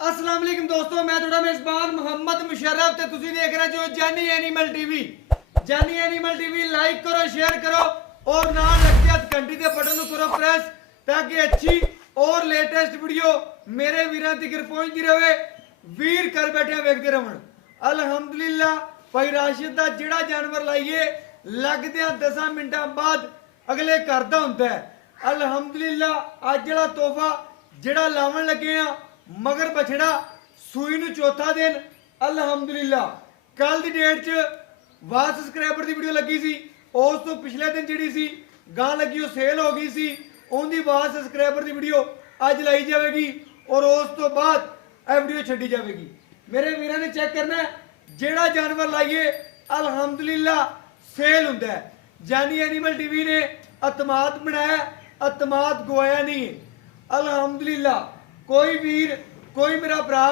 अस्सलाम वालेकुम दोस्तों, मैं थोड़ा मेजबान मोहम्मद मुशर्रफ ते तुसी देख रहे जो जानी एनिमल टीवी। जानी एनिमल टीवी लाइक करो, शेयर करो और नाल लगे घंटी के बटन करो प्रेस ताकि अच्छी और लेटेस्ट वीडियो मेरे वीरां तक पहुंचती रहे। वीर कर बैठे वेखते रहन। अल्हम्दुलिल्लाह भाई राशिद दा जिहड़ा जानवर लाइए लगदे 10 मिनटां बाद अगले घर दा हुंदा है। अल्हम्दुलिल्लाह अज जिहड़ा तोहफा जिहड़ा लावन लगे आ मगर बछड़ा सूई नूं चौथा दिन। अल्हम्दुलिल्लाह कल दी डेट च वाह सब्सक्राइबर दी वीडियो लगी सी, उस तो पिछले दिन जिहड़ी सी गां लगी वो सेल हो गई सी। उनकी वाह सब्सक्राइबर दी वीडियो अज लाई जाएगी और उस तो बाद यह वीडियो छड्डी जाएगी। मेरे वीरां ने चेक करना है जिहड़ा जानवर लाइए अल्हम्दुलिल्लाह सेल हुंदा है। जानी एनिमल टीवी ने अतमाद बनाया, अतमाद गवाया नहीं है। अल्हम्दुलिल्लाह कोई वीर कोई मेरा भरा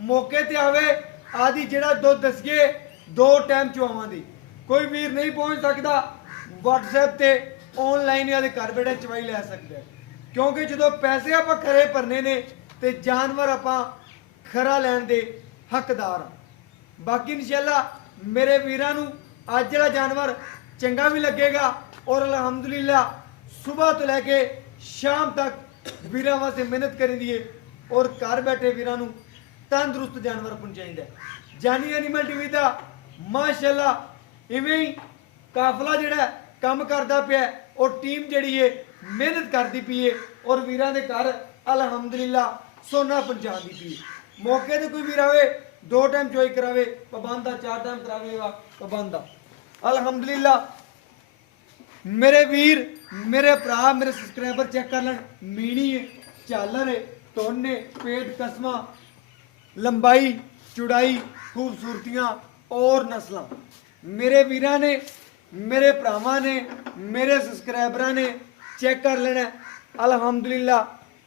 मौके ते आवे आदि जिहड़ा दुध दसिए 2 टाइम चुआवां दी कोई वीर नहीं पहुंच सकता व्हाट्सएप ते ऑनलाइन या घर बैठे चवाई लै सकता है, क्योंकि जो पैसे आप खरे भरने ने ते जानवर आप खरा लैन दे हकदार हाँ। बाकी इंशाअल्लाह मेरे वीरां नूं अज जिहड़ा जानवर चंगा भी लगेगा और अल्हम्दुलिल्लाह सुबह तो लैके शाम तक वीरां वास्ते मेहनत करी दी है और घर बैठे वीरां नूं तंदुरुस्त जानवर पहुंचाइंदा है। जानी एनिमल टीवी दा माशाअल्लाह इवें ही काफला जिहड़ा काम करदा पिया और टीम जिहड़ी है मेहनत करदी पई है और वीरां दे घर अल्हम्दुलिल्लाह सोना पहुंचादी पई है। मौके ते कोई वीर आवे 2 टाइम चोई करावे पाबंद, 4 टाइम करावेगा पाबंद। अल्हम्दुलिल्लाह मेरे वीर मेरे भरा मेरे सब्सक्राइबर चेक कर लें। मीनी है, झालर है, तोने, पेट कसमा, लंबाई चौड़ाई खूबसूरतियाँ और नस्ल मेरे वीरां ने मेरे भरावां ने मेरे सब्सक्राइबरां ने चेक कर लेना। अल्हम्दुलिल्लाह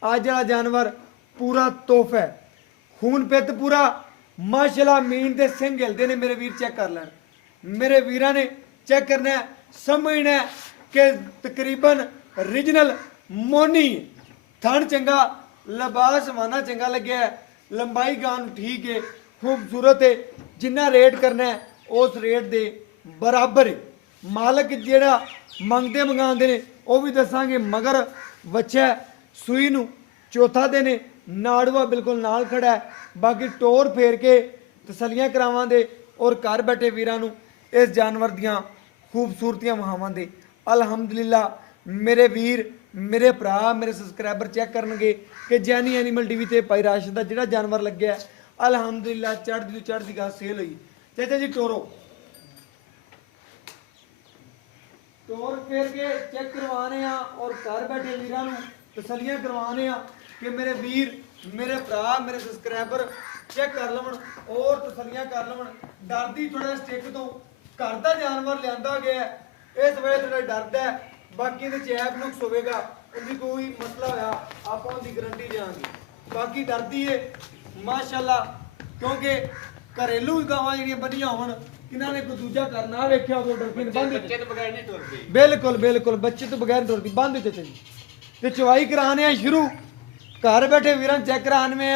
अज वाला जानवर पूरा तोहफा है, खून पित पूरा माशाअल्लाह मीन दे सिंह हिलदे ने। मेरे वीर चेक कर लें। मेरे वीरां ने चेक करना है, समझना है कि तकरीबन रीजनल मोनी थन चंगा, लिबास माना चंगा लगे है, लंबाई गान ठीक है, खूबसूरत है, जिन्ना रेट करना है उस रेट दे बराबर है। मालक जेड़ा मंगते मंगाते ने वह भी दसांगे, मगर बच्चा सूई नूं चौथा दिन है, नाड़ुआ बिल्कुल नाल खड़ा है। बाकी टोर फेर के तसलियां करावांगे और घर बैठे वीरां नूं इस जानवर दियां खूबसूरतियां वहावांगे। अल्हम्दुलिल्लाह मेरे वीर मेरे भरा मेरे सब्सक्राइबर चेक करनगे कि जानी एनिमल टीवी ते भाई राशिद दा जिहड़ा जानवर लग्या है अल्हम्दुलिल्लाह चढ़दी तो चढ़दी गा सेल हुई। चाचा जी टोरो टोर फेर के चेक करवाने और घर बैठे वीरां नूं तसलियां करवाने कि मेरे वीर मेरे भरा मेरे सब्सक्राइबर चेक कर लवन और तसलियां कर लवन। डरदी थोड़ा स्टिक तो घर का जानवर लिया गया है, इस वजह थोड़ा डरदा है। बाकी दे चैप नुक्स होगा उनकी कोई मसला होया आप उनकी गारंटी देंगे। बाकी डरदी है माशाअल्लाह, क्योंकि घरेलू गावां जिहड़ियां बनियां होण किन्हां ने कोई दूजा करना वेख्या हो डरदी बंद बच्चे तो बगैर नहीं टुरदी। बिल्कुल बिल्कुल बच्चे तो बगैर टुरदी बंद चाचा जी। ते चवाई कराने शुरू घर बैठे वीरां चेक कराने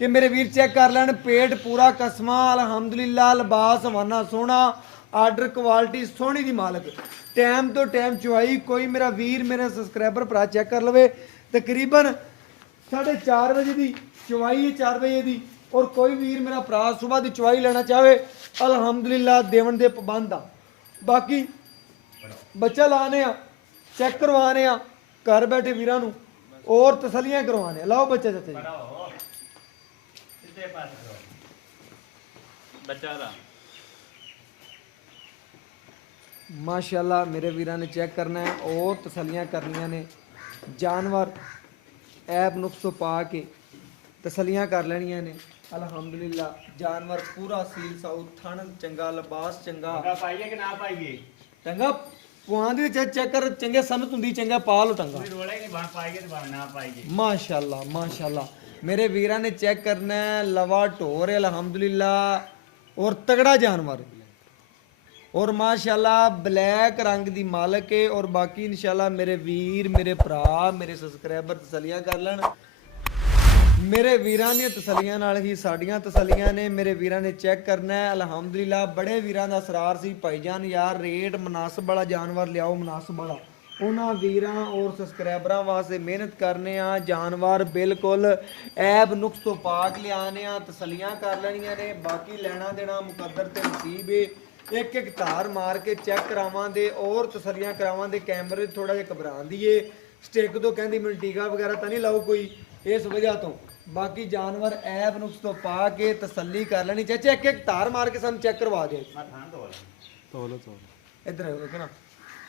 कि मेरे वीर चेक कर लैन। पेट पूरा कसमा अल्हम्दुलिल्लाह, लिबास हवाना सोहना, आर्डर क्वालिटी सोहनी दी मालक, टाइम तो टाइम चवाई। कोई मेरा वीर मेरे सब्सक्राइबर भरा चेक कर लवे तकरीबन 4:30 बजे की चवाई है, 4 बजे की। और कोई वीर मेरा भरा सुबह की चवाई लेना चाहे अल्हम्दुलिल्लाह देवन दे पाबंद आ। बाकी बच्चा लाने चेक करवाने घर बैठे वीरां नूं और तसलियां करवाने। लाओ बच्चा चाचा जी माशाअल्लाह मेरे वीरां ने चेक करना है और तसलियां करनियां ने। जानवर ऐप नुक्स तो पा के तसलियां कर लेनियां ने। अल्हम्दुलिल्लाह जानवर पूरा सील साउ, थन चंगा, लिबास चंगा, पाइए कि ना पाइए चंगा पुआंदी चेक कर चंगे सनत हुंदी चंगा पा लो टंगा माशाअल्लाह माशाअल्लाह। मेरे वीरां ने चेक करना है, लवा ढोर है अल्हम्दुलिल्लाह और तगड़ा जानवर और माशाल्लाह ब्लैक रंग दी मालक है। और बाकी इंशाल्लाह मेरे वीर मेरे भरा मेरे सब्सक्राइबर तसलियां कर लेन। ਮੇਰੇ ਵੀਰਾਂ ਦੀਆਂ ਤਸੱਲੀਆਂ ਨਾਲ ਹੀ ਸਾਡੀਆਂ ਤਸੱਲੀਆਂ ਨੇ। ਮੇਰੇ ਵੀਰਾਂ ਨੇ ਚੈੱਕ ਕਰਨਾ ਹੈ। ਅਲਹਮਦੁਲਿਲਾ ਬੜੇ ਵੀਰਾਂ ਦਾ ਅਸਰਾਰ ਸੀ ਭਾਈਜਾਨ ਯਾਰ ਰੇਟ ਮੁਨਾਸਬ ਵਾਲਾ ਜਾਨਵਰ ਲਿਆਓ, ਮੁਨਾਸਬ ਵਾਲਾ। ਉਹਨਾਂ ਵੀਰਾਂ ਔਰ ਸਬਸਕ੍ਰਾਈਬਰਾਂ ਵਾਸਤੇ ਮਿਹਨਤ ਕਰਨੇ ਆ। ਜਾਨਵਰ ਬਿਲਕੁਲ ਐਬ ਨੁਕਸ ਤੋਂ ਪਾਕ ਲਿਆਣੇ ਆ, ਤਸੱਲੀਆਂ ਕਰ ਲੈਣੀਆਂ ਨੇ। ਬਾਕੀ ਲੈਣਾ ਦੇਣਾ ਮੁਕੱਦਰ ਤੇ ਨਸੀਬ ਏ। ਇੱਕ ਇੱਕ ਧਾਰ ਮਾਰ ਕੇ ਚੈੱਕ ਕਰਾਵਾਂਗੇ ਔਰ ਤਸੱਲੀਆਂ ਕਰਾਵਾਂਗੇ। ਕੈਮਰੇ ਥੋੜਾ ਜਿਹਾ ਘਬਰਾਉਂਦੀ ਏ, ਸਟਿਕ ਤੋਂ ਕਹਿੰਦੀ ਮੈਨੂੰ ਟੀਕਾ ਵਗੈਰਾ ਤਾਂ ਨਹੀਂ ਲਾਓ ਕੋਈ, ਇਸ ਵਜ੍ਹਾ ਤੋਂ। ਬਾਕੀ ਜਾਨਵਰ ਐਬ ਨੁਕਸ ਤੋਂ ਪਾ ਕੇ ਤਸੱਲੀ ਕਰ ਲੈਣੀ। ਚਾਚਾ ਇੱਕ ਇੱਕ ਧਾਰ ਮਾਰ ਕੇ ਸਾਨੂੰ ਚੈੱਕ ਕਰਵਾ ਦੇ। ਇੱਧਰ ਵੇਖੋ ਨਾ,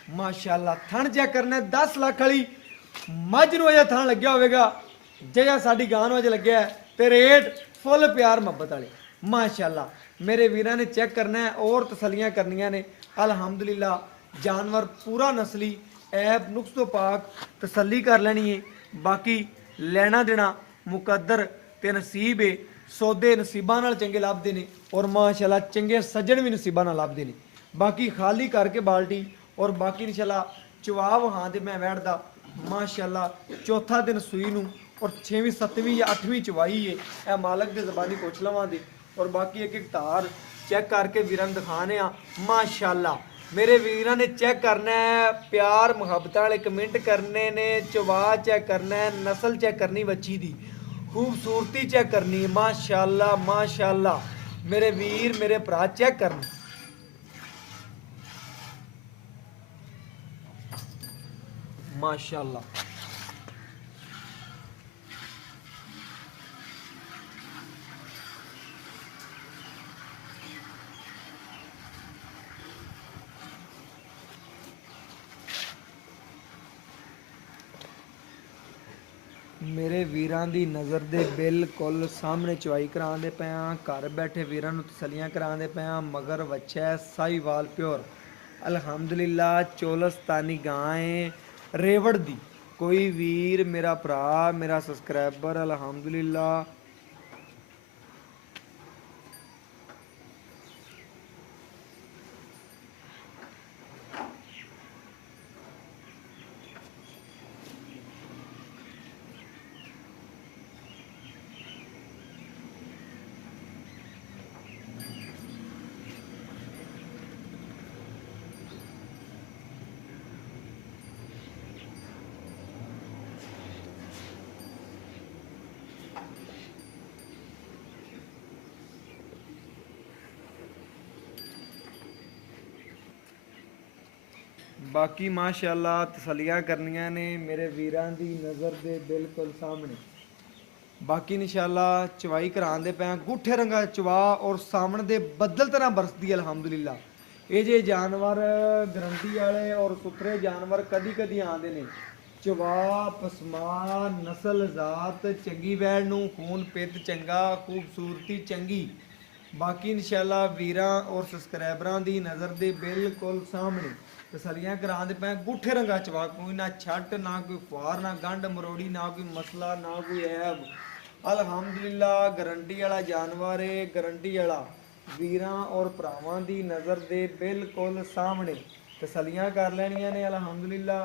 ਮਾਸ਼ਾਅੱਲਾ ਥਣ ਚੈੱਕ ਕਰਨਾ। 10 ਲੱਖ ਵਾਲੀ ਮੱਝ ਨੂੰ ਅਜੇ ਥਣ ਲੱਗਿਆ ਹੋਵੇਗਾ, ਜਿਹੜਾ ਸਾਡੀ ਗਾਂ ਨੂੰ ਅਜੇ ਲੱਗਿਆ ਤੇ ਰੇਟ ਫੁੱਲ ਪਿਆਰ ਮੁਹੱਬਤ ਵਾਲੇ। ਮਾਸ਼ਾਅੱਲਾ ਮੇਰੇ ਵੀਰਾਂ ਨੇ ਚੈੱਕ ਕਰਨਾ ਹੈ ਔਰ ਤਸੱਲੀਆਂ ਕਰਨੀਆਂ ਨੇ। ਅਲਹਮਦੁਲਿਲਾ ਜਾਨਵਰ ਪੂਰਾ ਨਸਲੀ ਐਬ ਨੁਕਸ ਤੋਂ ਪਾਕ, ਤਸੱਲੀ ਕਰ ਲੈਣੀ ਹੈ। ਬਾਕੀ ਲੈਣਾ ਦੇਣਾ ਮੁਕੱਦਰ ਤੇ ਨਸੀਬ ਏ। ਸੌਦੇ ਨਸੀਬਾਂ ਨਾਲ ਚੰਗੇ ਲੱਭਦੇ ਨੇ ਔਰ ਮਾਸ਼ਾਅੱਲਾ ਚੰਗੇ ਸੱਜਣ ਵੀ ਨਸੀਬਾਂ ਨਾਲ ਲੱਭਦੇ ਨੇ। ਬਾਕੀ ਖਾਲੀ ਕਰਕੇ ਬਾਲਟੀ ਔਰ ਬਾਕੀ ਇਨਸ਼ਾਅੱਲਾ ਚਵਾਵ ਹਾਂ ਤੇ ਮੈਂ ਬੈਠਦਾ ਮਾਸ਼ਾਅੱਲਾ ਚੌਥਾ ਦਿਨ ਸੂਈ ਨੂੰ ਔਰ 6ਵੀਂ 7ਵੀਂ ਜਾਂ 8ਵੀਂ ਚਵਾਈ ਏ। ਇਹ ਮਾਲਕ ਦੇ ਜ਼ਬਾਨੀ ਪੁੱਛ ਲਵਾਂਗੇ ਔਰ ਬਾਕੀ ਇੱਕ ਇੱਕ ਧਾਰ ਚੈੱਕ ਕਰਕੇ ਵੀਰਾਂ ਨੂੰ ਦਿਖਾਣੇ ਆ। ਮਾਸ਼ਾਅੱਲਾ ਮੇਰੇ ਵੀਰਾਂ ਨੇ ਚੈੱਕ ਕਰਨਾ ਹੈ, ਪਿਆਰ ਮੁਹੱਬਤ ਵਾਲੇ ਕਮੈਂਟ ਕਰਨੇ ਨੇ, ਚਵਾ ਚੈੱਕ ਕਰਨਾ ਹੈ, ਨਸਲ ਚੈੱਕ ਕਰਨੀ ਬੱਚੀ ਦੀ, ਖੂਬਸੂਰਤੀ ਚੈੱਕ ਕਰਨੀ। ਮਾਸ਼ਾਅੱਲਾ ਮਾਸ਼ਾਅੱਲਾ ਮੇਰੇ ਵੀਰ ਮੇਰੇ ਭਰਾ ਚੈੱਕ ਕਰਨ। माशाल्लाह मेरे वीरां दी नज़र दे बिल्कुल सामने चवाई कराने पे घर बैठे वीरां नूं तसलियां कराने पे। मगर बच्चा है साहीवाल प्योर अलहमदुलिल्ला चोलस्तानी गां है रेवड़ दी। कोई वीर मेरा भरा मेरा सबसक्राइबर अलहमदुलिल्ला बाकी माशाअल्लाह तसलियां करनियां ने मेरे वीरां दी नज़र दे बिल्कुल सामने। बाकी इंशाअल्लाह चवाई कराने पे गुठे रंगा चवा और सामने दे बदल तरह बरसदी है अल्हम्दुलिल्लाह। ये जे जानवर गारंटी वाले और सुथरे जानवर कदी कदी आते ने। चवा पसमा नस्ल जात चंगी वैड़ नूं खून पित चंगा खूबसूरती चंगी। बाकी इंशाअल्लाह वीरां और सबसक्राइबरां दी नज़र दे बिल्कुल सामने तसलियां कराने पे गुठे रंगा चवा। कोई ना छट ना कोई फार ना गंढ मरोड़ी ना कोई मसला ना कोई ऐब। अल्हम्दुलिल्लाह गारंटी वाला जानवर है, गारंटी वाला वीरां और भरावां दी नज़र दे बिल्कुल सामने तसलियां कर लैनियां ने अल्हम्दुलिल्लाह।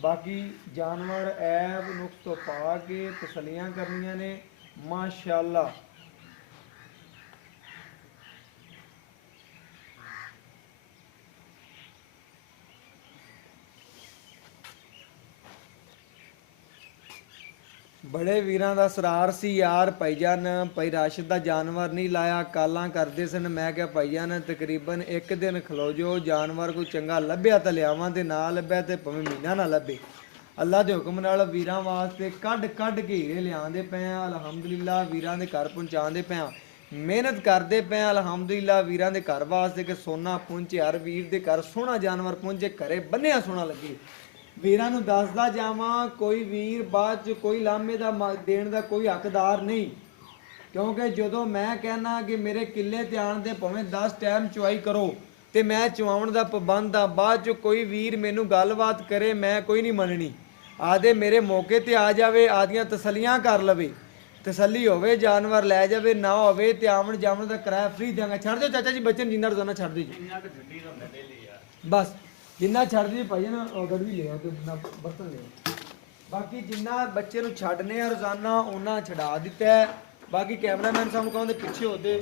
बाकी जानवर ऐब नुक्स तो पा के तसलियां करनियां ने माशाअल्लाह। बड़े वीरां दा सरार सी यार भाईजान भाई राशिद दा जानवर नहीं लाया कालां करदे सन। मैं क्या भाईजान तकरीबन एक दिन खलो जो जानवर कोई चंगा लभ्या तो लियावां ते ना लभ्या ते भावें महीना ना लभे। अल्लाह दे हुक्म नाल वीरां वास्ते कढ कढ के हीरे लिआंदे पे अल्हम्दुलिल्लाह। वीरां दे घर पहुंचांदे पे मेहनत करदे पे अल्हम्दुलिल्लाह। वीरां दे घर वास्ते कि सोना पहुंचे हर वीर दे घर सोहना जानवर पहुंचे घरे बन्निया सोहना लगे। वीरां नूं दसदा जावां कोई वीर बाद च कोई लामे दा देण दा कोई हकदार नहीं। क्योंकि जदों मैं कहना कि मेरे किले ते आण दे भावें 10 टाइम चवाई करो ते मैं चवाउण दा पाबंद आ। बाद च कोई वीर मैनूं गलबात करे मैं कोई नहीं मननी। आदे मेरे मौके ते आ जावे आदियां तसलियां कर लवे तसली होवे जानवर लै जावे ना होवे ते आवन जावन दा किराया फ्री देंगा। छड़ दो चाचा जी बच्चे जिन्ना रोजाना छड़ दीजिए बस जिन्ना छड़ दी भाई ना ऑर्डर भी ले आओ तो जिन्ना बर्तन ले आओ। ਬਾਕੀ ਜਿੰਨਾ ਬੱਚੇ ਨੂੰ ਛੱਡਨੇ ਆ ਰੋਜ਼ਾਨਾ ਉਹਨਾਂ ਛਡਾ ਦਿੱਤਾ ਹੈ। ਬਾਕੀ ਕੈਮਰਾਮੈਨ ਸਾਨੂੰ ਕਹਿੰਦੇ ਪਿੱਛੇ ਹੋਦੇ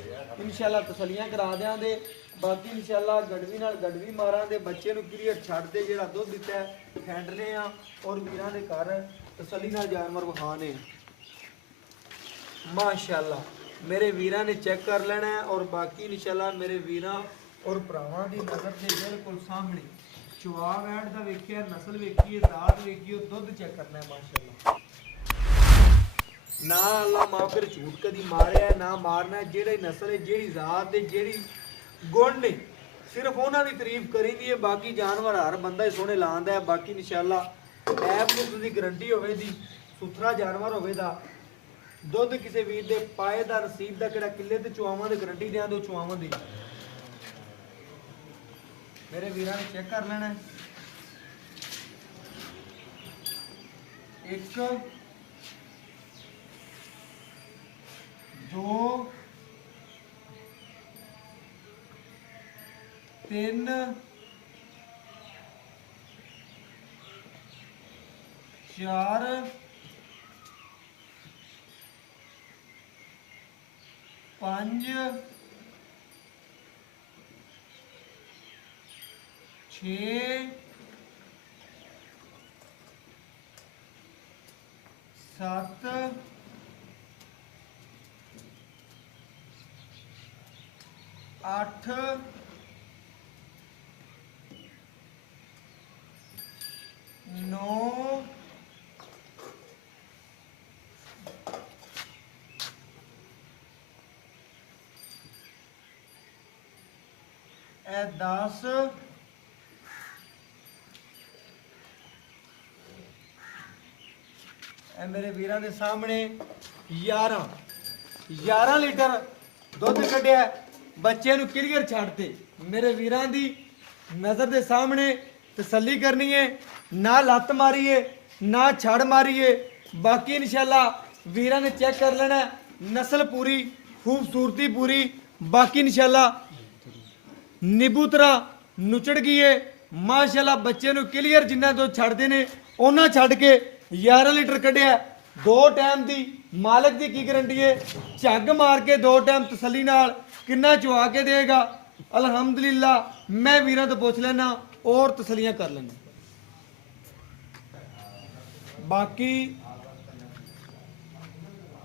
ਇਨਸ਼ਾਅੱਲਾ ਤਸੱਲੀਆਂ ਕਰਾ ਦਿਆਂਗੇ। ਬਾਕੀ ਇਨਸ਼ਾਅੱਲਾ ਗੜਵੀ ਨਾਲ ਗੜਵੀ ਮਾਰਾਂਗੇ। ਬੱਚੇ ਨੂੰ ਕਲੀਅਰ ਛੱਡਦੇ ਜਿਹੜਾ ਦੁੱਧ ਦਿੱਤਾ ਹੈ ਖੈਂਡਨੇ ਆ ਔਰ ਵੀਰਾਂ ਦੇ ਘਰ ਤਸੱਲੀ ਨਾਲ ਜਾਨਵਰ ਵਿਖਾਣੇ ਮਾਸ਼ਾਅੱਲਾ। ਮੇਰੇ ਵੀਰਾਂ ਨੇ ਚੈੱਕ ਕਰ ਲੈਣਾ ਹੈ ਔਰ ਬਾਕੀ ਇਨਸ਼ਾਅੱਲਾ ਮੇਰੇ ਵੀਰਾਂ ਔਰ ਭਰਾਵਾਂ ਦੀ ਨਜ਼ਰ ਦੇ ਬਿਲਕੁਲ ਸਾਹਮਣੇ ਚਵਾ ਵੈਂਡ ਦਾ ਵੇਖਿਆ, ਨਸਲ ਵੇਖੀਏ, ਦਾਤ ਵੇਖੀਏ, ਦੁੱਧ ਚੈੱਕ ਕਰਨਾ ਹੈ ਮਾਸ਼ਾਅੱਲਾ। ਨਾ ਅੱਲਾ ਮਾਫ ਕਰ ਝੂਠ ਕਦੀ ਮਾਰਿਆ ਨਾ ਮਾਰਨਾ। ਜਿਹੜੀ ਨਸਲ ਹੈ, ਜਿਹੜੀ ਜ਼ਾਤ ਹੈ, ਜਿਹੜੀ ਗੁਣ ਨੇ ਸਿਰਫ ਉਹਨਾਂ ਦੀ ਤਾਰੀਫ ਕਰੀਦੀ ਹੈ। ਬਾਕੀ ਜਾਨਵਰ ਹਰ ਬੰਦਾ ਹੀ ਸੋਹਣੇ ਲਾਉਂਦਾ ਹੈ। ਬਾਕੀ ਇਨਸ਼ਾਅੱਲਾ ਐਪ ਨੂੰ ਤੁਸੀਂ ਗਰੰਟੀ ਹੋਵੇ ਦੀ ਸੁਥਰਾ ਜਾਨਵਰ ਹੋਵੇ ਦਾ ਦੁੱਧ ਕਿਸੇ ਵੀਰ ਦੇ ਪਾਏ ਦਾ ਨਸੀਬ ਦਾ ਕਿਹੜਾ ਕਿੱਲੇ ਤੇ ਚੁਆਵਾਂ ਦੀ ਗਰੰਟੀ ਦਿਆਂ ਦੋ ਚੁਆਵਾਂ ਦੀ ਮੇਰੇ ਵੀਰਾਂ ਨੇ ਚੈੱਕ ਕਰ ਲੈਣਾ। ਇੱਕ 2 3 4 5 6 7 8 9 10 ਮੇਰੇ ਵੀਰਾਂ ਦੇ ਸਾਹਮਣੇ 11 ਲੀਟਰ ਦੁੱਧ ਕੱਢਿਆ। ਬੱਚੇ ਨੂੰ ਕਲੀਅਰ ਛੱਡਤੇ ਮੇਰੇ ਵੀਰਾਂ ਦੀ ਨਜ਼ਰ ਦੇ ਸਾਹਮਣੇ ਤਸੱਲੀ ਕਰਨੀ ਹੈ। ਨਾ ਲੱਤ ਮਾਰੀਏ ਨਾ ਛੜ ਮਾਰੀਏ। ਬਾਕੀ ਇਨਸ਼ਾਅੱਲਾ ਵੀਰਾਂ ਨੇ ਚੈੱਕ ਕਰ ਲੈਣਾ ਨਸਲ ਪੂਰੀ, ਖੂਬਸੂਰਤੀ ਪੂਰੀ। ਬਾਕੀ ਇਨਸ਼ਾਅੱਲਾ ਨਿੰਬੂ ਤਰ੍ਹਾਂ ਨੁਚੜ ਗਈ ਏ ਮਾਸ਼ਾਅੱਲਾ। ਬੱਚੇ ਨੂੰ ਕਲੀਅਰ ਜਿੰਨਾ ਦੁੱਧ ਛੱਡਦੇ ਨੇ ਉਹਨਾਂ ਛੱਡ ਕੇ 11 ਲੀਟਰ ਕੱਢਿਆ। 2 ਟਾਈਮ ਦੀ ਮਾਲਕ ਦੀ ਕੀ ਗਰੰਟੀ ਹੈ? ਝੱਗ ਮਾਰ ਕੇ 2 ਟਾਈਮ ਤਸੱਲੀ ਨਾਲ ਕਿੰਨਾ ਚਵਾ ਕੇ ਦੇਗਾ ਅਲਹਮਦੁਲਿਲਾ। ਮੈਂ ਵੀਰਾਂ ਤੋਂ ਪੁੱਛ ਲੈਣਾ ਔਰ ਤਸੱਲੀਆਂ ਕਰ ਲੈਣਾ। ਬਾਕੀ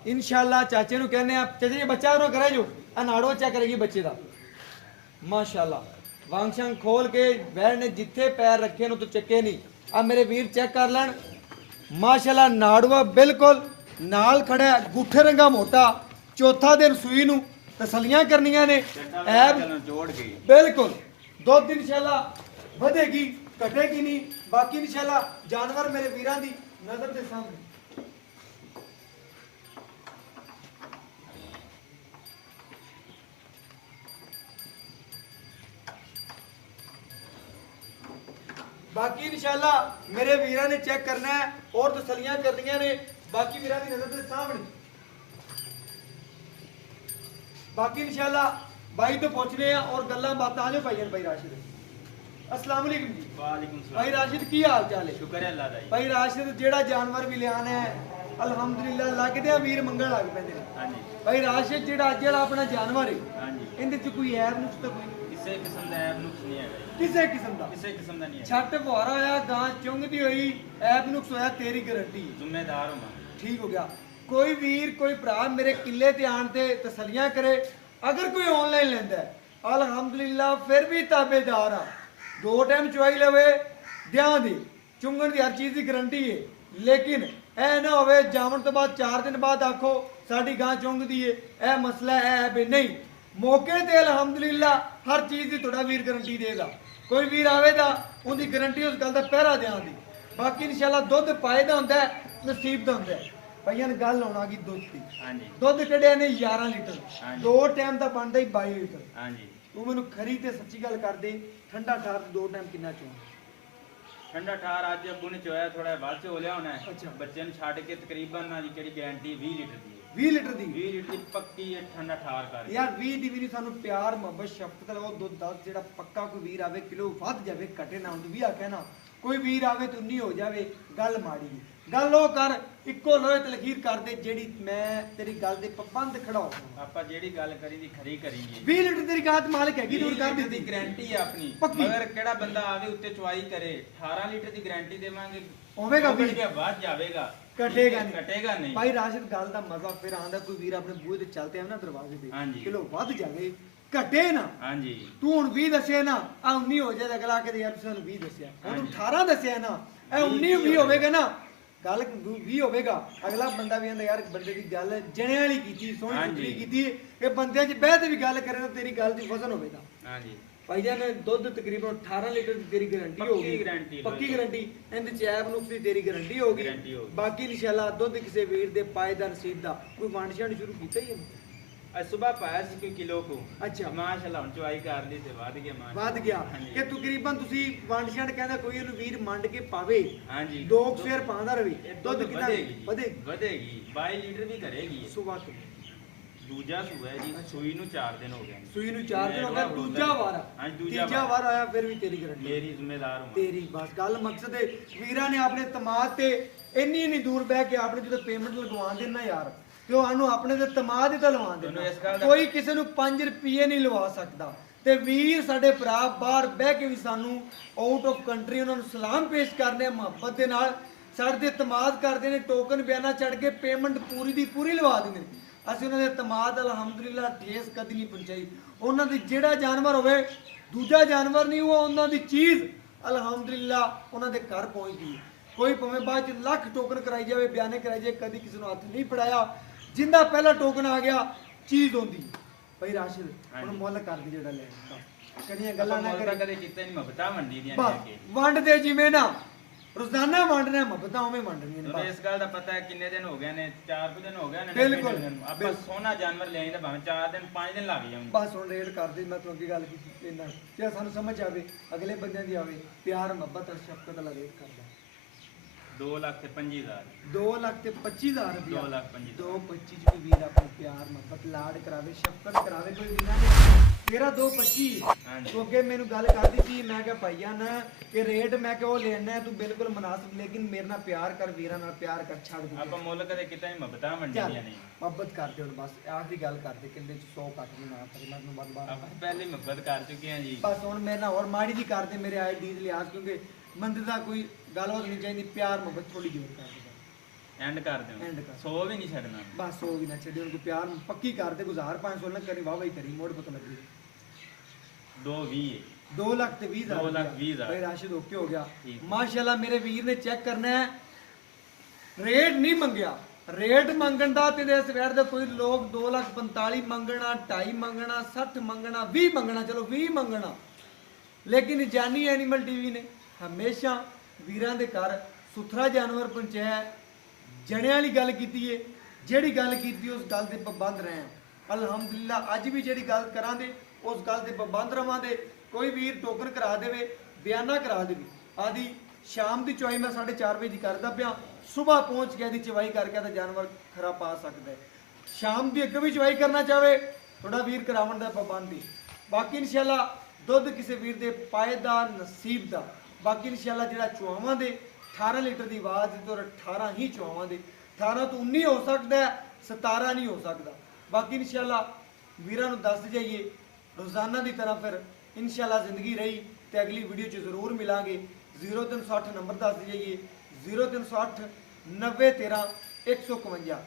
ਇਨਸ਼ਾਅੱਲਾ ਚਾਚੇ ਨੂੰ ਕਹਿੰਦੇ ਆ ਚਾਚੇ ਜੀ ਬੱਚਾ ਉਹ ਕਰੇ ਜੋ ਅਨਾੜੋ ਚੈੱਕ ਕਰੇਗੀ ਬੱਚੇ ਦਾ ਮਾਸ਼ਾਅੱਲਾ। ਵਾਂਗਸ਼ੰਗ ਖੋਲ ਕੇ ਬੈਠ ਨੇ ਜਿੱਥੇ ਪੈਰ ਰੱਖੇ ਨੂੰ ਤਾਂ ਚੱਕੇ ਨਹੀਂ। ਆ ਮੇਰੇ ਵੀਰ ਚੈੱਕ ਕਰ ਲੈਣ ਮਾਸ਼ਾਅੱਲਾ। ਨਾੜੂਆ ਬਿਲਕੁਲ ਨਾਲ ਖੜਾ, ਗੁੱਠੇ ਰੰਗਾ ਮੋਟਾ। ਚੌਥਾ ਦਿਨ ਸੂਈ ਨੂੰ ਤਸੱਲੀਆਂ ਕਰਨੀਆਂ ਨੇ ਐਬ ਜੋੜ ਗਈ ਬਿਲਕੁਲ। ਦੁੱਧ ਇਨਸ਼ਾਅੱਲਾ ਵਧੇਗੀ ਘਟੇਗੀ ਨਹੀਂ। ਬਾਕੀ ਇਨਸ਼ਾਅੱਲਾ ਜਾਨਵਰ ਮੇਰੇ ਵੀਰਾਂ ਦੀ ਨਜ਼ਰ ਦੇ ਸਾਹਮਣੇ ਬਾਕੀ ਇਨਸ਼ਾਅੱਲਾ ਮੇਰੇ ਵੀਰਾਂ ਨੇ ਚੈੱਕ ਕਰਨਾ ਹੈ ਔਰ ਤਸੱਲੀਆਂ ਕਰਨੀਆਂ ਨੇ। ਬਾਕੀ ਵੀਰਾਂ ਦੀ ਨਜ਼ਰ ਦੇ ਸਾਹਮਣੇ ਬਾਕੀ ਇਨਸ਼ਾਅੱਲਾ भाई तो पूछ रहे हैं और गल्ला बात आ जाओ भाई राशिद अस्सलाम वालेकुम जी। वालेकुम सलाम। भाई राशिद की हाल चाल है? शुक्र है अल्लाह दा। भाई राशिद जेड़ा जानवर भी लियाना है अल्हम्दुलिल्लाह लगदे वीर मंगल लग पैंदे ने। हां जी भाई राशिद जेड़ा अज वाला अपना जानवर है हां जी इहदे च कोई ऐब नुक्स तो कोई किसी किस्म दा ऐब नुक्स नहीं है किसी किस्म दा नहीं है। छट फुहारा होया गां चुंगदी होई ऐब नुक्स होया तेरी गारंटी जिम्मेदार हूं ठीक हो गया। कोई वीर कोई भरा मेरे किले ते आण ते तसल्लियां करे। अगर कोई ऑनलाइन लेंदा है अल्हम्दुलिल्लाह फिर भी ताबेदार आ 2 टाइम चुवाई लवे ध्यान दी चुंगण की हर चीज़ की गारंटी है। लेकिन ऐ ना होवे जावन तो बाद 4 दिन बाद आखो साडी गां चुंगदी है ऐ मसला है बे नहीं। मौके ते अल्हम्दुलिल्लाह हर चीज़ की थोड़ा वीर गारंटी देगा। कोई वीर आवेगा उनकी गारंटी उस गल का पहरा ध्यान दी। बाकी इंशाल्लाह दुध पाए दा हुंदा है नसीब दा हुंदा है। भाइयों ने गल आना कि दुध की दुध कढ़िया ने 11 लीटर 2 टाइम का बनता ही 22 लीटर। हां जी तू मैनू खरी ते सच्ची गल कर दे ठंडा ठार 2 टाइम कितना चो ठंडा ठार अज अब्बू ने चोया थोड़ा बाद च हो लिया होना है। अच्छा। बच्चे ने छाड़ के तकरीबन ना जी केड़ी गारंटी 20 लीटर दी 20 लीटर दी 20 लीटर दी पक्की है ठंडा ठार कर यार 20 दी भी नहीं सानू प्यार मोहब्बत शफकत वो दुध दस जेड़ा पक्का कोई वीर आवे किलो वध जावे कटे ना हुंदी भी आखे ना कोई वीर आवे तो 19 हो जावे गल माड़ी ਗੱਲ ਉਹ ਕਰ, ਇੱਕੋ ਲੋਹੇ ਤੇ ਲਕੀਰ ਕਰ ਦੇ ਜਿਹੜੀ ਮੈਂ ਤੇਰੀ ਗੱਲ ਦੇ ਪਾਬੰਦ ਖੜਾਉਂਦਾ। ਆਪਾਂ ਜਿਹੜੀ ਗੱਲ ਕਰੀ ਦੀ ਖਰੀ ਕਰੀਏ। 20 ਲੀਟਰ ਤੇਰੀ ਗਾਤ ਮਾਲਕ ਹੈਗੀ, ਦੂਰ ਕਰ ਦੀ ਦਿੱਤੀ। ਗਾਰੰਟੀ ਹੈ ਆਪਣੀ, ਪੱਕੀ। ਮਗਰ ਕਿਹੜਾ ਬੰਦਾ ਆਵੇ ਉੱਤੇ ਚੁਆਈ ਕਰੇ 18 ਲੀਟਰ ਦੀ ਗਾਰੰਟੀ ਦੇਵਾਂਗੇ। ਹੋਵੇਗਾ ਵੀ ਵੱਧ ਜਾਵੇਗਾ, ਕਟੇਗਾ ਨਹੀਂ, ਕਟੇਗਾ ਨਹੀਂ। ਭਾਈ ਰਾਸ਼ਿਦ ਗੱਲ ਦਾ ਮਜ਼ਾ ਫਿਰ ਆਂਦਾ, ਕੋਈ ਵੀਰ ਆਪਣੇ ਬੂਹੇ ਤੇ ਚੱਲਦੇ ਆ ਨਾ ਦਰਵਾਜ਼ੇ ਤੇ, ਹਾਂਜੀ। ਕਿਲੋ ਵੱਧ ਜਾਵੇ ਘਟੇ ਨਾ। ਹਾਂਜੀ ਤੂੰ ਹੁਣ 20 ਦੱਸਿਆ ਨਾ, ਆ 19 ਹੋ ਜਾਏ, ਅਗਲਾ ਕੇ ਯਾਰ ਤੁਸੀਂ 20 ਦੱਸਿਆ, ਹੁਣ ਤੂੰ 18 ਦੱਸਿਆ ਨਾ, ਇਹ 19 20 ਹੋਵੇਗਾ ਨਾ, ਗੱਲ 20 ਹੋਵੇਗਾ। ਅਗਲਾ ਬੰਦਾ ਵੀ ਆਂਦਾ ਯਾਰ ਬੰਦੇ ਦੀ ਗੱਲ ਜਣਿਆਂ ਵਾਲੀ ਕੀਤੀ, ਸੋਹਣੀ ਹਾਂਜੀ। ਸੁਥਰੀ ਕੀਤੀ, ਇਹ ਬੰਦਿਆਂ 'ਚ ਬਹਿ ਤੇ ਵੀ ਗੱਲ ਕਰੇ ਤਾਂ ਤੇਰੀ ਗੱਲ ਦੀ ਵਜ਼ਨ ਹੋਵੇਗਾ। ਹਾਂਜੀ ਭਾਈ ਜਾਨ ਦੁੱਧ ਤਕਰੀਬਨ 18 ਲੀਟਰ ਦੀ ਤੇਰੀ ਗਾਰੰਟੀ ਪੱਕੀ ਹੋਗੀ, guarantee ਪੱਕੀ ਹੋਏਗੀ। ਗਾਰੰਟੀ। ਇਹਦੇ ਚ ਐਬ ਨੁਕਸ ਦੀ ਤੇਰੀ ਗਾਰੰਟੀ ਹੋਗੀ। Guarantee ਹੋਗੀ। ਬਾਕੀ ਇਨਸ਼ਾਅੱਲਾ ਦੁੱਧ ਕਿਸੇ ਵੀਰ ਦੇ ਪਾਏ ਦਾ ਨਸੀਬ ਦਾ ਕੋਈ ਵੰਡ ਛੰਡ ਸ਼ੁਰੂ ਕੀਤਾ ਹੀ ਹੈ। ਅੱਜ ਸਵੇਰ ਪਾਇਆ ਸੀ ਕੋਈ ਕਿਲੋ ਕੋ। ਅੱਛਾ। ਮਾਸ਼ਾਅੱਲਾ ਹੁਣ ਚੁਆਈ ਕਰ ਲਈ ਤੇ ਵੱਧ ਗਿਆ ਮਾਸ਼ਾਅੱਲਾ। ਵੱਧ ਗਿਆ ਹਾਂਜੀ। ਕਿ ਤਕਰੀਬਨ ਤੁਸੀਂ ਵੰਡ ਛੰਡ ਕਹਿੰਦਾ ਕੋਈ ਇਹਨੂੰ ਵੀਰ ਮੰਡ ਕੇ ਪਾਵੇ, ਹਾਂਜੀ 2 ਫੇਰ ਪਾਉਂਦਾ ਰਵੇ, ਇਹ ਦੁੱਧ ਕਿੰਨਾ ਵਧੇਗੀ ਵਧੇਗੀ। ਵਧੇਗੀ 22 ਲੀਟਰ ਵੀ ਕਰੇਗੀ। ਸੁਬਾ ਤੋਂ ਦੂਜਾ ਸੂਆ ਹੈ ਜੀ, ਸੂਈ ਨੂੰ 4 ਦਿਨ ਹੋ ਗਏ ਨੇ। ਸੂਈ ਨੂੰ 4 ਦਿਨ ਹੋ ਗਏ, ਦੂਜਾ ਵਾਰ ਆ। ਹਾਂਜੀ ਦੂਜਾ ਤੀਜਾ ਵਾਰ ਆਇਆ ਫਿਰ ਵੀ ਤੇਰੀ ਗਾਰੰਟੀ ਮੇਰੀ ਜ਼ਿੰਮੇਦਾਰ ਹਾਂ। ਤੇਰੀ ਬਸ ਗੱਲ ਮਕਸਦ ਹੈ ਵੀਰਾਂ ਨੇ ਆਪਣੇ ਤਮਾਦ ਤੇ ਇੰਨੀ ਦੂਰ ਬਹਿ ਕੇ ਆਪਣੇ ਜਦੋਂ ਪੇਮੈਂਟ ਲਗਵਾਉਣ ਦੇ ਨਾ ਯਾਰ, ਤੇ ਉਹ ਸਾਨੂੰ ਆਪਣੇ ਤੇ ਤਮਾਦ ਹੀ ਤਾਂ ਲਵਾਉਣ ਦੇ। ਤੁਹਾਨੂੰ ਇਸ ਗੱਲ ਦਾ- ਕੋਈ ਕਿਸੇ ਨੂੰ 5 ਰੁਪਏ ਨਹੀਂ ਲਵਾ ਸਕਦਾ। ਤੇ ਵੀਰ ਸਾਡੇ ਭਰਾ ਬਾਹਰ ਬਹਿ ਕੇ ਵੀ ਸਾਨੂੰ ਆਊਟ ਆਫ ਕੰਟਰੀ ਉਹਨਾਂ ਨੂੰ ਸਲਾਮ ਪੇਸ਼ ਕਰਦੇ ਆ, ਮੁਹੱਬਤ ਦੇ ਨਾਲ ਸਾਡੇ ਤੇ ਤਮਾਦ ਕਰਦੇ ਨੇ, ਟੋਕਨ ਬਿਆਨਾ ਚੜ ਕੇ ਪੇਮੈਂਟ ਪੂਰੀ ਦੀ ਪੂਰੀ ਲਵਾ ਦਿੰਦੇ ਨੇ। ਅਸੀਂ ਉਹਨਾਂ ਦੇ ਤਮਾਦ ਅਲਹਮਦੁਲਿਲਾ ਠੇਸ ਕਦੀ ਨਹੀਂ ਪਹੁੰਚਾਈ। ਉਹਨਾਂ ਦੀ ਜਿਹੜਾ ਜਾਨਵਰ ਹੋਵੇ, ਦੂਜਾ ਜਾਨਵਰ ਨਹੀਂ, ਉਹ ਉਹਨਾਂ ਦੀ ਚੀਜ਼ ਅਲਹਮਦੁਲਿਲਾ ਉਹਨਾਂ ਦੇ ਘਰ ਪਹੁੰਚਦੀ ਹੈ। ਕੋਈ ਭਾਵੇਂ ਬਾਅਦ ਚ ਲੱਖ ਟੋਕਨ ਕਰਾਈ ਜਾਵੇ, ਬਿਆਨੇ ਕਰਾਈ ਜਾਵੇ, ਕਦੀ ਕਿਸੇ ਨੂੰ ਹੱਥ ਨਹੀਂ ਫੜਾਇਆ। ਜਿੰਦਾ ਪਹਿਲਾ ਟੋਕਨ ਆ ਗਿਆ ਚੀਜ਼ ਹੁੰਦੀ। ਭਾਈ ਰਾਸ਼ਿਦ ਹੁਣ ਮੁੱਲ ਕਰ ਦੀ ਜਿਹੜਾ ਲੈਣਾ, ਕਦੀਆਂ ਗੱਲਾਂ ਨਾ ਆਪਾਂ ਕਰੀ, ਕਦੇ ਕੀਤਾ ਨਹੀਂ, ਮੁਹੱਬਤਾਂ ਵੰਡੀ ਦੀਆਂ ਬਸ ਨੇ ਕਿ ਵੰਡ ਦੇ ਜਿਵੇਂ ਨਾ ਰੋਜ਼ਾਨਾ ਵੰਡਣਾ, ਮੁਹੱਬਤਾਂ ਉਵੇਂ ਵੰਡਣੀਆਂ ਨੇ ਤੁਹਾਨੂੰ ਬਸ। ਇਸ ਗੱਲ ਦਾ ਪਤਾ ਹੈ ਕਿੰਨੇ ਦਿਨ ਹੋ ਗਏ ਨੇ, 4 ਦਿਨ ਹੋ ਗਏ ਨੇ। ਬਿਲਕੁਲ, ਆਪਾਂ ਬਿਲਕੁਲ। ਸੋਹਣਾ ਜਾਨਵਰ ਲੈ ਆਈਦਾ ਭਾਵੇਂ 4 ਦਿਨ 5 ਦਿਨ ਲੱਗ ਜਾਣ। ਬਸ ਹੁਣ ਰੇਡ ਕਰਦੇ, ਮੈਂ ਤੁਹਾਨੂੰ ਅੱਗੇ ਗੱਲ ਕੀਤੀ ਇੰਨਾ ਕਿ ਸਾਨੂੰ ਸਮਝ ਆਵੇ, ਅਗਲੇ ਬੰਦਿਆਂ ਦੀ ਆਵੇ, ਪਿਆਰ ਮੁਹੱਬਤ ਔਰ ਸ਼ਫਕਤ ਨਾਲ ਰੇਡ ਕਰਦਾ। 2,25,000 2,25,000 ਰੁਪਇਆ 2,25,000 2,25 ਚ ਵੀ ਵੀਰ ਆਪਣੇ ਪਿਆਰ ਮੁਹੱਬਤ ਲਾਡ ਕਰਾਵੇ, ਸ਼ਫਕਤ ਕਰਾਵੇ। ਕੋਈ ਵੀਰਾਂ ਨੇ ਤੇਰਾ 2,25 ਹਾਂਜੀ। ਤੂੰ ਅੱਗੇ ਮੈਨੂੰ ਗੱਲ ਕਰਦੀ ਸੀ, ਮੈਂ ਕਿਹਾ ਭਾਈਆ ਨਾ ਕਿ ਰੇਟ ਮੈਂ ਕਿਹਾ ਉਹ ਲੈਣਾ ਤੂੰ ਬਿਲਕੁਲ ਮੁਨਾਸਿਬ, ਲੇਕਿਨ ਮੇਰੇ ਨਾਲ ਪਿਆਰ ਕਰ, ਵੀਰਾਂ ਨਾਲ ਪਿਆਰ ਕਰ, ਛੱਡ ਦੇ। ਆਪਾਂ ਮੁੱਲ ਕਦੇ ਕੀਤਾ ਨਹੀਂ, ਮੁਹੱਬਤਾਂ ਵੰਡੀਆਂ ਨਹੀਂ। ਮੁਹੱਬਤ ਕਰਦੇ ਹੁਣ ਬਸ ਆਖਰੀ ਗੱਲ ਕਰਦੇ, ਕਹਿੰਦੇ 100 ਕੱਟ ਨਹੀਂ ਨਾ ਕਰੇ, ਮੈਨੂੰ ਵੱਧ ਬਾਹਰ ਆਪਾਂ ਪਹਿਲੇ ਮੁਹੱਬਤ ਕਰ ਚੁੱਕੇ ਹਾਂ ਜੀ। ਬਸ ਹੁਣ ਮੇਰੇ ਨਾਲ ਹੋਰ ਮਾੜੀ ਜੀ ਕਰਦੇ ਮੇਰੇ ਆਏ ਡੀਜ਼ ਲਿਆਸ, ਕਿਉਂਕਿ ਬੰਦੇ ਦਾ ਕੋਈ ਗੱਲਬਾਤ ਨਹੀਂ ਚਾਹੀਦੀ, ਪਿਆਰ ਮੁਹੱਬਤ ਥੋੜੀ ਜ਼ੋਰ ਕਰ ਦੇ। ਐਂਡ ਕਰ ਦਿਓ, End ਕਰ। 100 ਵੀ ਨਹੀਂ ਛੱਡਣਾ। ਬਸ ਉਹ ਵੀ ਨਾ ਛੱਡੇ, ਉਹਨੂੰ ਪਿਆਰ ਪੱਕੀ ਕਰਦੇ, ਗੁਜ਼ਾਰ 500 ਨਾ ਕਰੀ, ਵਾਹ ਵਾਹੀ ਕਰੀ, ਮੋੜ ਪਤਾ ਲੱਗੇ। 2,20 2,20,000 2,20,000 ਭਾਈ ਰਾਸ਼ਿਦ ਓਕੇ ਹੋ ਗਿਆ। ਠੀਕ। ਮਾਸ਼ਾਅੱਲਾ ਮੇਰੇ ਵੀਰ ਨੇ ਚੈੱਕ ਕਰਨਾ ਹੈ, ਰੇਟ ਨਹੀਂ ਮੰਗਿਆ। ਰੇਟ ਮੰਗਣ ਦਾ ਤੇ ਇਸ ਵੇਰ ਦੇ ਕੋਈ ਲੋਕ 2,45,000 ਮੰਗਣਾ, 2.5 ਮੰਗਣਾ, 60 ਮੰਗਣਾ, 20 ਮੰਗਣਾ, ਚਲੋ 20 ਮੰਗਣਾ, ਲੇਕਿਨ ਜਾਨੀ ਐਨੀਮਲ ਟੀਵੀ ਨੇ ਹਮੇਸ਼ਾ ਵੀਰਾਂ ਦੇ ਘਰ ਸੁਥਰਾ ਜਾਨਵਰ ਪਹੁੰਚਾਇਆ, ਜਣਿਆਂ ਵਾਲੀ ਗੱਲ ਕੀਤੀ ਏ, ਜਿਹੜੀ ਗੱਲ ਕੀਤੀ ਉਸ ਗੱਲ ਦੇ ਪਾਬੰਦ ਰਹੇ ਹਾਂ। ਅਲਹਮਦੁਲਿਲਾ ਅੱਜ ਵੀ ਜਿਹੜੀ ਗੱਲ ਕਰਾਂਗੇ ਉਸ ਗੱਲ ਦੇ ਪਾਬੰਦ ਰਵਾਂਗੇ। ਕੋਈ ਵੀਰ ਟੋਕਨ ਕਰਾ ਦੇਵੇ, ਬਿਆਨਾ ਕਰਾ ਦੇਵੇ, ਆਦੀ ਸ਼ਾਮ ਦੀ ਚਵਾਈ ਮੈਂ 4:30 ਵਜੇ ਦੀ ਕਰਦਾ ਪਿਆ, ਸਵੇਰ ਪਹੁੰਚ ਕੇ ਦੀ ਚਵਾਈ ਕਰਕੇ ਤਾਂ ਜਾਨਵਰ ਖਰਾ ਪਾ ਸਕਦਾ ਹੈ। ਸ਼ਾਮ ਦੀ ਅੱਗੇ ਵੀ ਚਵਾਈ ਕਰਨਾ ਚਾਹਵੇ ਥੋੜਾ ਵੀਰ ਕਰਾਉਣ ਦਾ ਪਾਬੰਦੀ। ਬਾਕੀ ਇਨਸ਼ਾਅੱਲਾ ਦੁੱਧ ਕਿਸੇ ਵੀਰ ਦੇ ਪਾਏ ਦਾ ਨਸੀਬ ਦਾ। ਬਾਕੀ ਇਨਸ਼ਾਅੱਲਾ ਜਿਹੜਾ ਚੁਆਵਾਂ ਦੇ 18 ਲੀਟਰ ਦੀ ਆਵਾਜ਼ ਤੇ 18 ਹੀ ਚੁਆਵਾਂ ਦੇ, 18 ਤੋਂ 19 ਹੋ ਸਕਦਾ ਹੈ, 17 ਨਹੀਂ ਹੋ ਸਕਦਾ। ਬਾਕੀ ਇਨਸ਼ਾਅੱਲਾ ਵੀਰਾਂ ਨੂੰ ਦੱਸ ਜਾਈਏ ਰੋਜ਼ਾਨਾ ਦੀ ਤਰ੍ਹਾਂ, ਫਿਰ ਇਨਸ਼ਾਅੱਲਾ ਜ਼ਿੰਦਗੀ ਰਹੀ ਤੇ ਅਗਲੀ ਵੀਡੀਓ 'ਚ ਜ਼ਰੂਰ ਮਿਲਾਂਗੇ। 0360 ਨੰਬਰ ਦੱਸ ਜਾਈਏ, 0360 9013 151।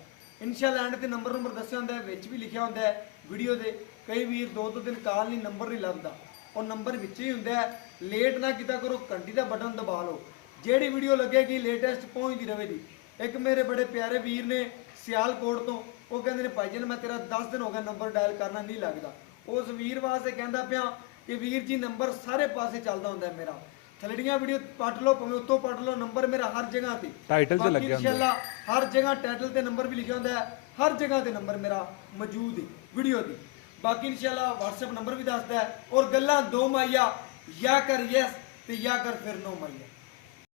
ਇਨਸ਼ਾਅੱਲਾ ਐਂਡ ਤੇ ਨੰਬਰ ਦੱਸਿਆ ਹੁੰਦਾ ਹੈ, ਵਿੱਚ ਵੀ ਲਿਖਿਆ ਹੁੰਦਾ ਹੈ ਵੀਡੀਓ ਦੇ। ਕਈ ਵੀਰ 2 ਦਿਨ ਕਾਲ ਨਹੀਂ, ਨੰਬਰ ਨਹੀਂ ਲੱਭਦਾ, ਉਹ ਨੰਬਰ ਵਿੱਚ ਹੀ ਹੁੰਦਾ ਹੈ। ਲੇਟ ਨਾ ਕੀਤਾ ਕਰੋ, ਘੰਟੀ ਦਾ ਬਟਨ ਦਬਾ ਲਓ, ਜਿਹੜੀ ਵੀਡੀਓ ਲੱਗੇਗੀ ਲੇਟੈਸਟ ਪਹੁੰਚਦੀ ਰਹੇਗੀ। ਇੱਕ ਮੇਰੇ ਬੜੇ ਪਿਆਰੇ ਵੀਰ ਨੇ ਸਿਆਲਕੋਟ ਤੋਂ, ਉਹ ਕਹਿੰਦੇ ਨੇ ਭਾਈ ਜੀ ਮੈਂ ਤੇਰਾ 10 ਦਿਨ ਹੋ ਗਿਆ ਨੰਬਰ ਡਾਇਲ ਕਰਨਾ ਨਹੀਂ ਲੱਗਦਾ। ਉਸ ਵੀਰ ਵਾਸਤੇ ਕਹਿੰਦਾ ਪਿਆ ਕਿ ਵੀਰ ਜੀ ਨੰਬਰ ਸਾਰੇ ਪਾਸੇ ਚੱਲਦਾ ਹੁੰਦਾ ਮੇਰਾ, ਥਲੜੀਆਂ ਵੀਡੀਓ ਪੱਟ ਲਓ, ਭਾਵੇਂ ਉੱਤੋਂ ਪੱਟ ਲਓ, ਨੰਬਰ ਮੇਰਾ ਹਰ ਜਗ੍ਹਾ ਤੇ ਟਾਈਟਲ ਤੇ ਲੱਗਿਆ ਹੁੰਦਾ ਇਨਸ਼ਾਅੱਲਾ ਹਰ ਜਗ੍ਹਾ ਟਾਈਟਲ ਤੇ ਨੰਬਰ ਵੀ ਲਿਖਿਆ ਹੁੰਦਾ ਹੈ, ਹਰ ਜਗ੍ਹਾ ਤੇ ਨੰਬਰ ਮੇਰਾ ਮੌਜੂਦ ਹੈ ਵੀਡੀਓ ਦੀ। ਬਾਕੀ ਇਨਸ਼ਾਅੱਲਾ WhatsApp ਨੰਬਰ ਵੀ ਦੱਸਦਾ ਹੈ। ਔਰ ਗੱਲਾਂ ਦੋ ਮਾਈਆ, ਜਾਂ ਕਰ ਯੈਸ ਤੇ ਜਾਂ ਕਰ ਫਿਰ ਨੋ ਮਾਈਆ।